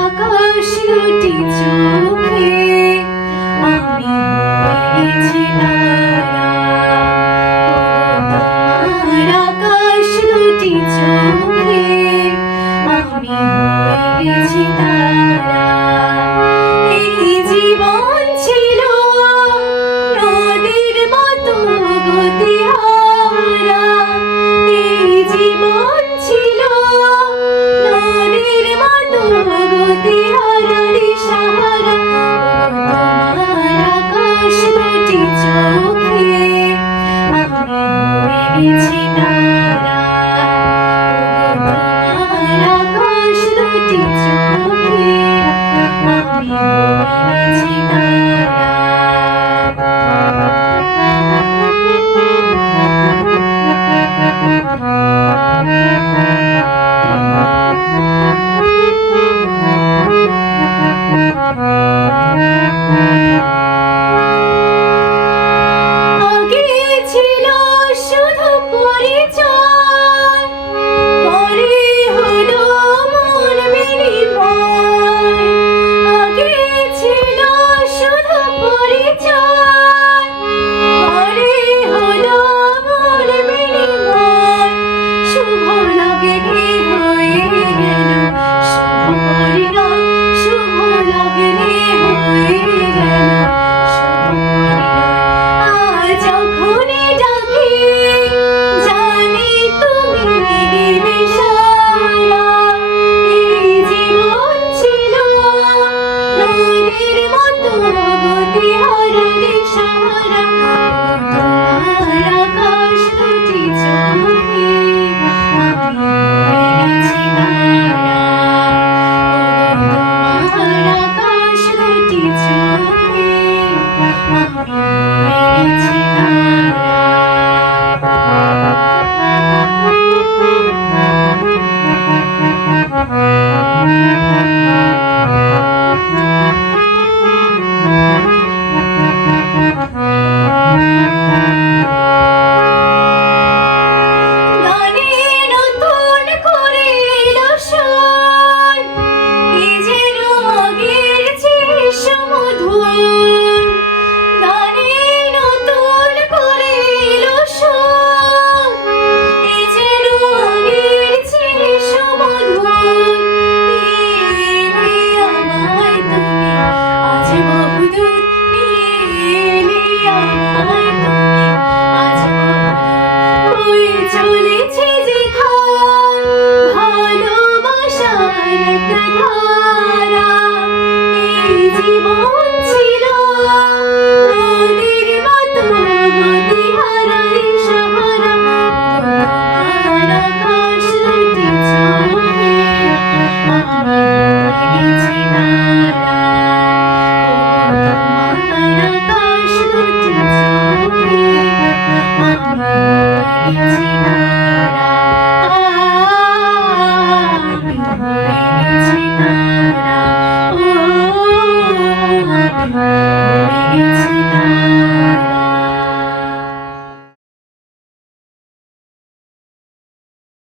আকাশ দুটি চোখ হয়েছি তারা তোমার আকাশ দুটি চোখে আমি হয়েছি তারা